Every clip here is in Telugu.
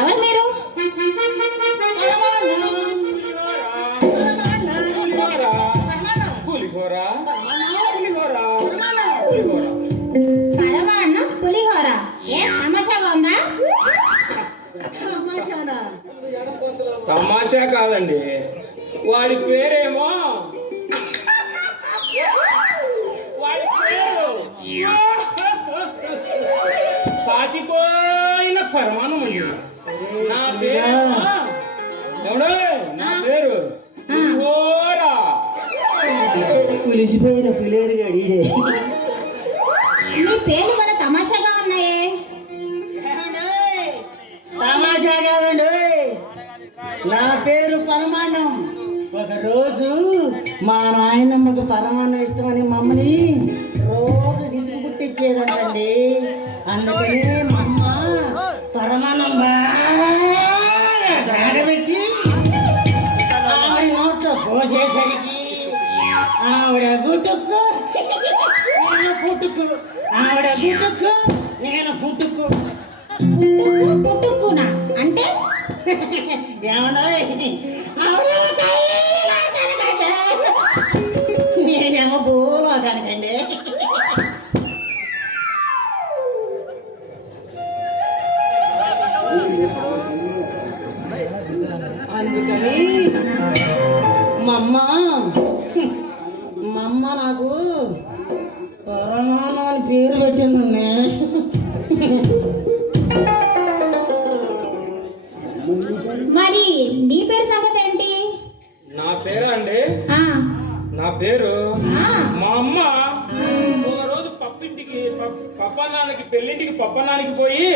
ఎవరు మీరు? పరమాన్నం పులిహోర. ఏ తమాషాగా ఉందా? తమాషా కాదండి, వాడి పేరేమో పాచిపోయిన పరమాణం అండి. నా పేరు పులిసిపోయిన పులేరు గడిడే. మీ పేరు మన తమాషాగా ఉన్నాయే. తమాషా కాదండి, నా పేరు పరమాన్నం. ఒకరోజు మా నాయనమ్మకు పరమాన్నం ఇష్టమని మమ్మల్ని రోజు విసుగు పుట్టించేదండి. అందుకని మా అమ్మ పరమాన్నం బాగా జాగబెట్టి ఆవిడ నోట్లో పోసేసరికి ఆవిడ గుట్టుకు నేను పుట్టుకు, ఆవిడ గుట్టుకు నేను పుట్టుకు. పుట్టుకునా అంటే ఏమన్నా నేనేమో గోవా కనుకండి. అందుకని మా అమ్మ నాకు పరమాణం అని పేరు పెట్టిందండి. మరి నీ పేరు సంగతి ఏంటి? నా పేరు అండి, నా పేరు మా అమ్మ ఒక రోజు పప్పన్నానికి పెళ్ళింటికి పప్పన్నానికి పోయి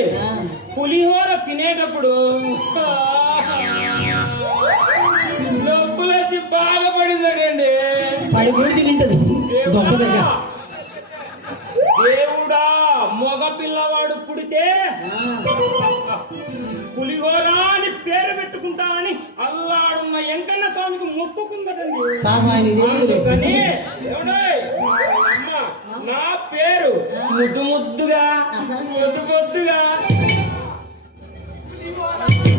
పులిహోర తినేటప్పుడు నొప్పులొచ్చి బాధపడిందండి. దేవుడా, మగ పిల్లవాడు పుడితే పులిహోర అని పేరు పెట్టుకుంటానని అల్లాడున్న వెంకన్న స్వామికి మొక్కుకుందటండి. అందుకని నా పేరు ముద్దుగా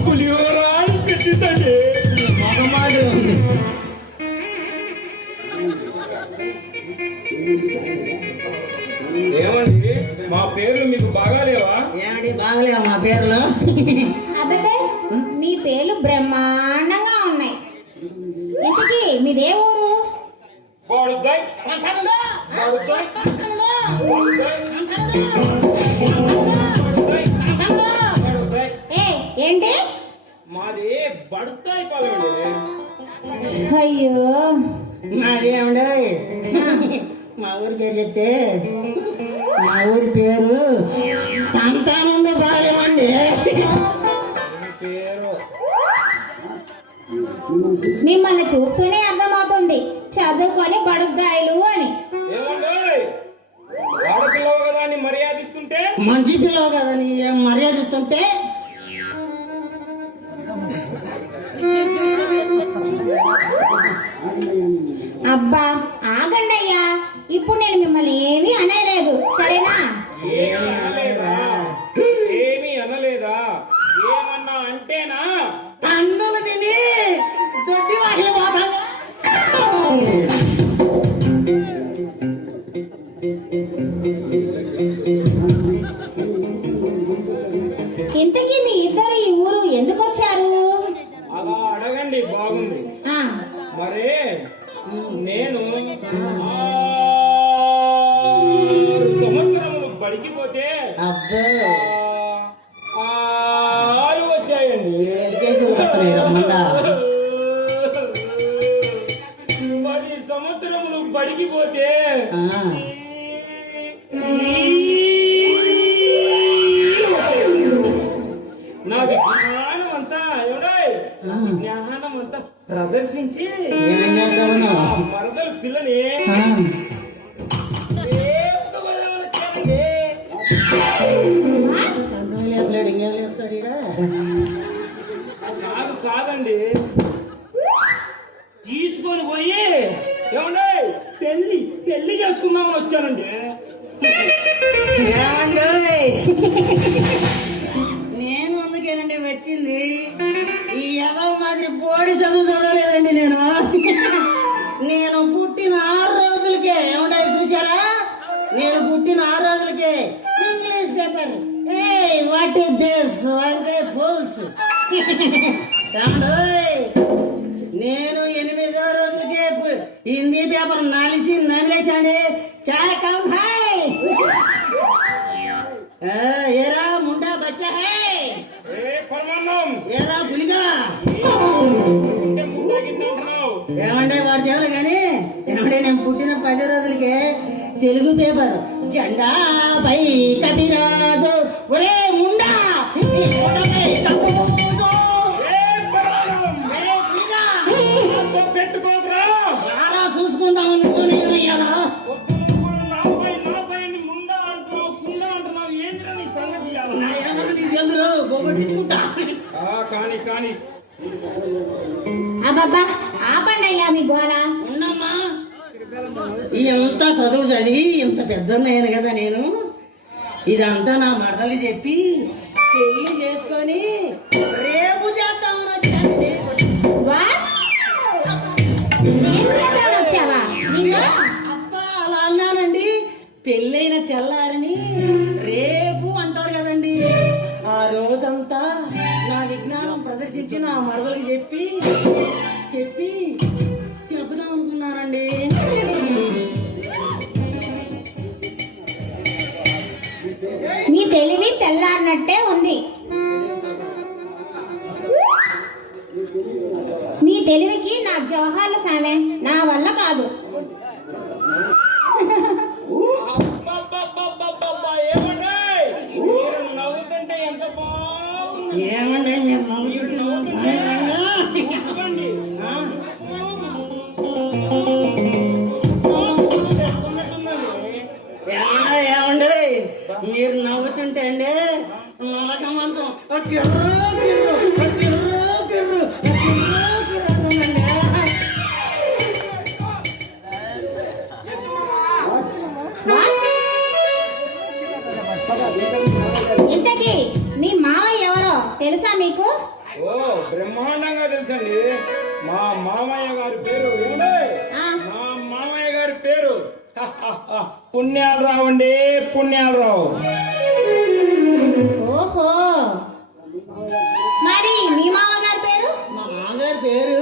పులిహోర అని పెట్టిందండి. ఏమండి, మా పేర్లు మీకు బాగాలేవా? ఏమండి బాగలేవా మా పేర్లు? అబ్బాయి, మీ పేర్లు బ్రహ్మాండంగా ఉన్నాయి. ఇంతకీ మీదే ఊరు? ఏంటి? మాది బడుతాయి పాలండి. అయ్యో, మాది ఏమండి మా ఊరి పేరు చెప్తే మా ఊరి పేరు సంతానంలో బాగాలేమండి. మిమ్మల్ని చూస్తూనే అర్థమవుతుంది చదువుకొని బడుద్దాయిలు అని. మర్యాదిస్తుంటే మంచి పిల్లవు కదని మర్యాదిస్తుంటే అబ్బా ఆగండి అయ్యా, ఇప్పుడు నేను మిమ్మల్ని ఏమీ అనలేదు, సరేనా? ఏమీ అనలేదా? ఏమన్నా అంటేనా తన్నులు తిని దొడ్డి వాటి పోతాను. ఇంతకీ మీ ఇద్దరు ఈ ఊరు ఎందుకు వచ్చారు? అలా అడగండి, బాగుంది. మరే నేను 6 సంవత్సరములు బడికి పోతే ఆలు వచ్చాయండి. 10 సంవత్సరములు బడికి పోతే నా విజ్ఞానం అంతా జ్ఞానం అంతా ప్రదర్శించి మరదలు పిల్లని నేను అందుకేనండి వచ్చింది. ఈ ఎదవ మాదిరి బోడి చదువు చదవలేదండి నేను. నేను పుట్టిన 6 రోజులకే ఏమంటాయి చూసారా, నేను పుట్టిన 6 రోజులకే English paper what is this fulls. నేను 8వ రోజులకే హిందీ పేపర్ నమిలేసండి. ఏరా ముండా బచ్చా హై, ఏ పరమాన్నం ఏరా పులిగా. ఉంటే ముగ్గురు ఏమంటే వాడు తెలియదు కానీ ఏమంటే నేను పుట్టిన 10 రోజులకే తెలుగు పేపర్ జెండా పై కవిరాజు ఒరే ముండా ఈ గోడపై కప్పు పూజు. ఏ పరమాన్నం ఒరే పులిగా, నాతో పెట్టుకోకురా. రారా చూసుకుందాం అనుకుని ఇయ్యాలా. నాపై నీ ముండా అంటున్నావు, కుండ అంటున్నావు. ఏంద్రా నీ సంగతి ఇవాళ? నా ఏమన్నా నీకు తెలుదురు పోగొట్టించుకుంటా. కానీ అబ్బబ్బా ఆపండి అయ్యా మీ గోల. ఉన్నమ్మా, ఇంత చదువు చదివి ఇంత పెద్దన్నాను కదా నేను. ఇదంతా నా మరదలు చెప్పి పెళ్లి చేసుకొని రేపు చేద్దామని వచ్చానండి. వాట్? ఏం చేద్దామని వచ్చావా నిన్ను? అబ్బా అలా అన్నానండి. పెళ్ళైన తెల్లారని రేపు అంటారు కదండి. ఆ రోజంతా నా విజ్ఞానం ప్రదర్శించి నా మరదలకు చెప్పి చెబుదాం అనుకున్నానండి. నీ తెలివి తెల్లారినట్టే ఉంది. నీ తెలివికి నా జోహార్ల సామె, నా వల్ల కాదు. అబ్బబ్బబ్బబ్బబ్బబ్బా, ఏమండాయ్? మీరు నవ్వుతుంటే ఎంత బాగుంది. ఏమండి మేము నవ్వుకుంటున్నాం. చూసుకోండి. ఆ? ఏమండి మీరు నవ్వుతుంటే అండి నలక మంచం కిర్రు కిర్రు కిర్రు కిర్రు అంటుందండి. ఇంతకీ మీ మావయ్య ఎవరో తెలుసా మీకు? ఓ బ్రహ్మాండంగా తెలుసండి. మా మామయ్య గారి పేరు ఏమండాయ్? ఆ. మా మామయ్య గారి పేరు పుణ్యాలరావు అండి, పుణ్యాలరావు. ఓహో, మరి మీ మామగారి పేరు? మా మామగారి పేరు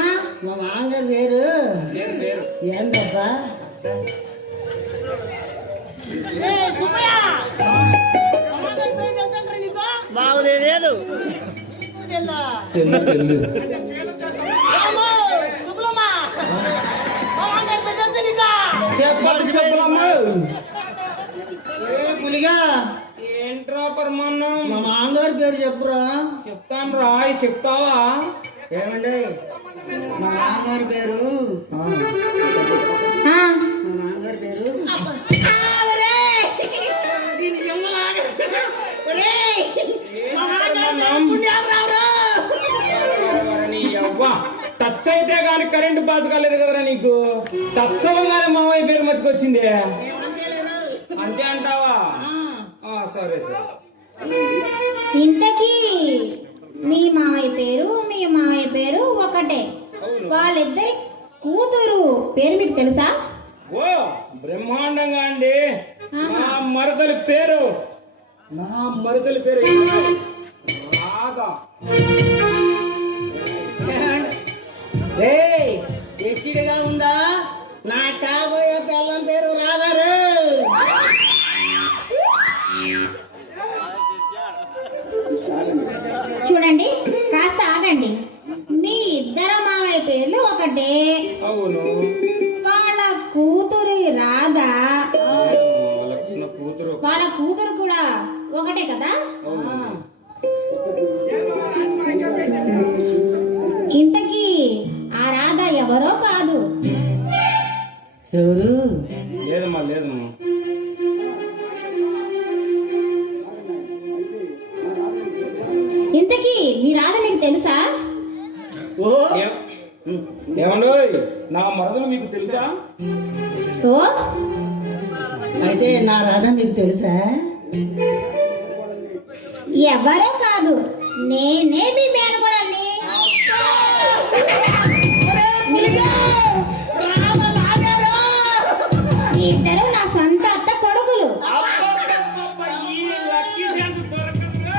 ఆ, మా మామగారి పేరు పేరు ఏంటబ్బా? బాగు తెలియదు. పులిగా ఏంట్రా పరమాన్నం? మా మామగారి పేరు చెప్పురా. చెప్తాను రాయ్, చెప్తావా? ఏమండి మా మామగారి పేరు ఆ. మా మామగారి పేరు దీని జమ్మలాగా. ఒరేయ్, మా మామగారి పేరు పుణ్యాలరావురా. నీ యవ్వ, టచ్ అయితే గాని కరెంటు పాస్ కాలేదు కదరా నీకు. టచ్ అవ్వగానే మామయ్య పేరు మతికొచ్చింది. అంతే అంటావా? సరే సరే. ఇంతకీ మీ మామయ్య పేరు ఒకటే. వాళ్ళిద్దరి కూతురు పేరు మీకు తెలుసా? ఓ బ్రహ్మాండంగా అండి. నా మరదలి పేరు రాధా. హెచ్చిడిగా ఉందా? నా కాబోయే పిల్లం పేరు రాగారు. చూడండి, కాస్త ఆగండి. మీ ఇద్దరు మామయ్య పేర్లు ఒకటే. అవును. వాళ్ళ కూతురు రాధా, వాళ్ళకున్న కూతురు. వాళ్ళ కూతురు కూడా ఒకటే కదా? ఇంతకీ ఆ రాధ ఎవరో కాదు. చూడు, లేదమ్మా. ఇంతకీ మీ రాధ మీకు తెలుసా? ఏమండోయ్, నా మరదలు మీకు తెలుసా? ఓ, అయితే నా రాధ మీకు తెలుసా? ఎవరో కాదు, నేనే మీ మేనకోడల్ని. మీ ఇద్దరు నా సొంత అత్త కొడుకులు. అబ్బబ్బబ్బబ్బ, ఈ లక్కీ ఛాన్స్ దొరకదురా.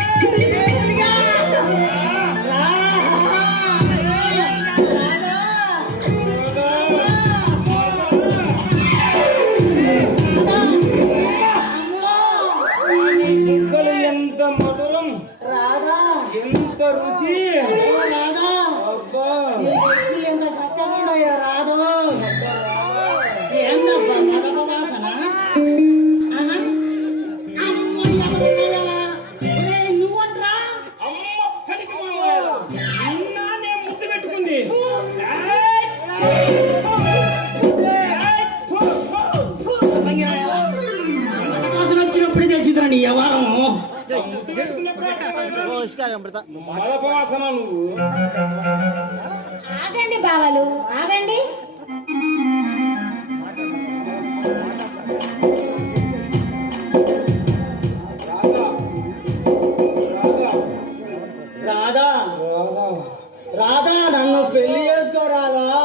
అసలు ఎంత మధురం, రాధా ఎంత రుచి. రాధా అబ్బా, ఎంత చక్కగా ఉన్నాయో రాదు. ఏందబ్బా మగపదాసన? ఆహా. అమ్మ ఎవరున్నారా? ఒరేయ్, నువ్వంట్రా? అమ్మ పనికి మామయ్య, నిన్న నేను ముద్దు పెట్టుకుంది. ఏయ్, వాసన వచ్చినప్పుడు తెలిసిందిరా నీ వ్యవహారం. ముద్దు పెట్టుకున్నప్పుడు మలపవాసన నువ్వు. ఆగండి బావలు, ఆగండి. రాధా, రాధా రాధా, రాధా నన్ను పెళ్లి చేసుకో రాధా.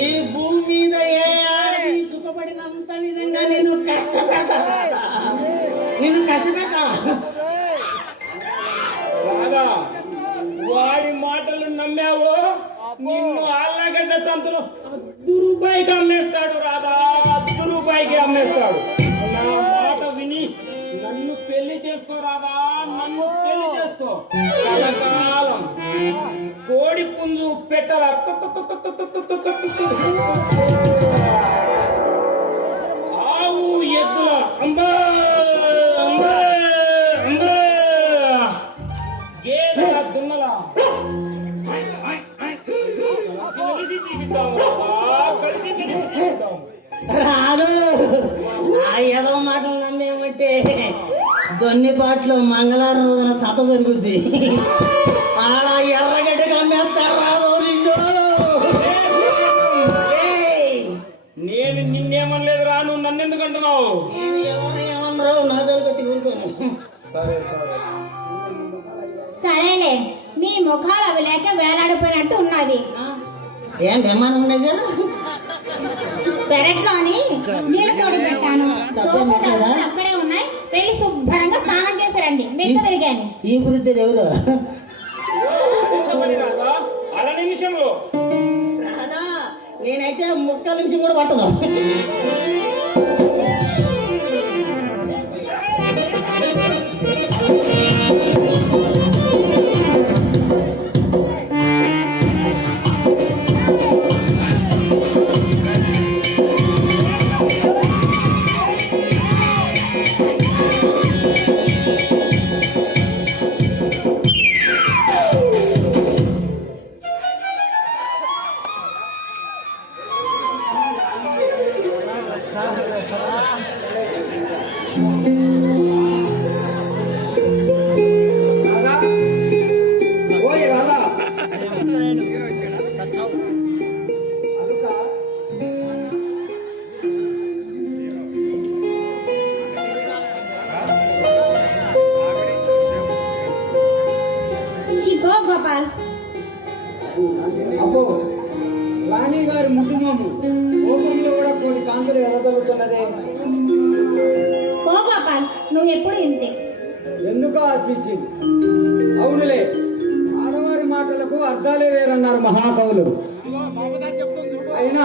ఈ భూమి మీద ఏ ఆడది సుఖపడినంత విధంగా నేను కష్టపెడతా రాధా. నేను కష్టపెడతా. రాధా, వాడి మాటలు నమ్మావు, నిన్ను ఆళ్ళగడ్డ తంతులు రూపాయికి అమ్మేస్తాడు రాధా, రూపాయికి అమ్మేస్తాడు. నా మాట విని నన్ను పెళ్లి చేసుకో రాధా, నన్ను పెళ్లి చేసుకో. కలకాలం కోడి పుంజు పెట్టల ఆవు ఎద్దుల అంబా అంబా అంబా, గేదెల దున్నల కలిసి జీవిద్దాము రాధా, కలిసి జీవిద్దాము. రాదు ఆ ఏదో మాటలు నమ్మేమంటే దొన్నిపాట్లో మంగళవారం రోజున సత జరుగుద్ది. ఆడ ఎర్రగడ్డగా అమ్మేస్తాడు రాదు నిన్ను. ఏయ్, నేను నిన్నేమనలేదు రా, నువ్వు నన్ను ఎందుకు అంటున్నావు? నేను ఎవరు ఏమన్నారు నా దగ్గరికి ఊరుకోను. సరే సరే, సరేలే, మీ ముఖాలు అవి లేక వేలాడిపోయినట్టు ఉన్నవి. ఏం విమానం ఉన్నాయి కదా. పెరట్లోని నీళ్ళు తోడు పెట్టాను, సోపు డబ్బాలు అక్కడే ఉన్నాయి. వెళ్ళి శుభ్రంగా స్నానం చేశారండి. మెక్క తిరిగాను. ఈ గురించి ఎవరు ఎంతమంది రాధా? అర నిమిషంలో రాదా? నేనైతే 30 నిమిషం కూడా పట్టదు. ఓయ్ రాధా, చిపో గోపాల్. అబ్బో, రాణి గారి ముట్టుమోము కోపంలో కూడా కొన్ని కాంతులు ఎదగలుగుతున్నదే. ఓ గోపాల్, నువ్వు ఎప్పుడు ఇంతే. ఎందుకో ఆ చీచి. అవునులే, ఆడవారి మాటలకు అర్థాలే వేరన్నారు మహాకవులు. అయినా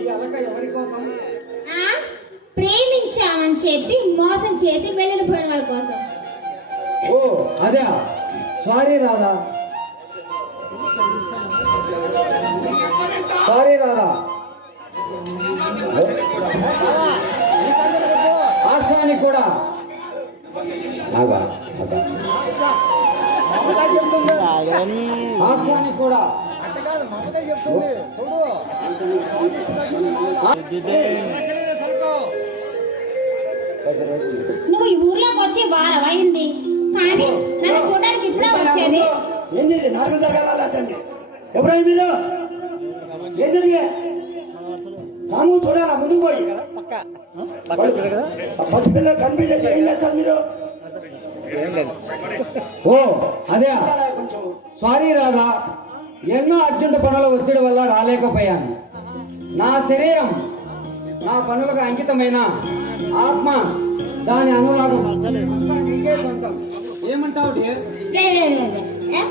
ఈ అలక ఎవరి కోసం? ఆ ప్రేమించామని చెప్పి మోసం చేసి వెళ్ళిపోయిన వాళ్ళ కోసం. ఓ అదే, సారీ రాధా, సారీ రాధా. ఆశాని కూడా ఆశాని కూడా నువ్వు ఈ ఊర్లోకి వచ్చి వారం అయింది, కానీ నన్ను చూడడానికి ఇప్పుడే వచ్చేది. ఏంది నాలుగు జరగాలండి? ఎవరైనా మీరు ఏం జరిగే రాము చూడాలా ముందుకు పోయి పసిపిల్లలు కనిపించేది ఏం చేస్తారు మీరు? ఓ అదే కొంచెం సారీ రాధా, ఎన్నో అర్జెంట్ పనుల ఒత్తిడి వల్ల రాలేకపోయాను. నా శరీరం నా పనులకు అంకితమైన ఆత్మ దాని అనురాగం అంతా నీకే సొంతం. ఏమంటావు డియర్? లే, లే, లే, లే. ఏ?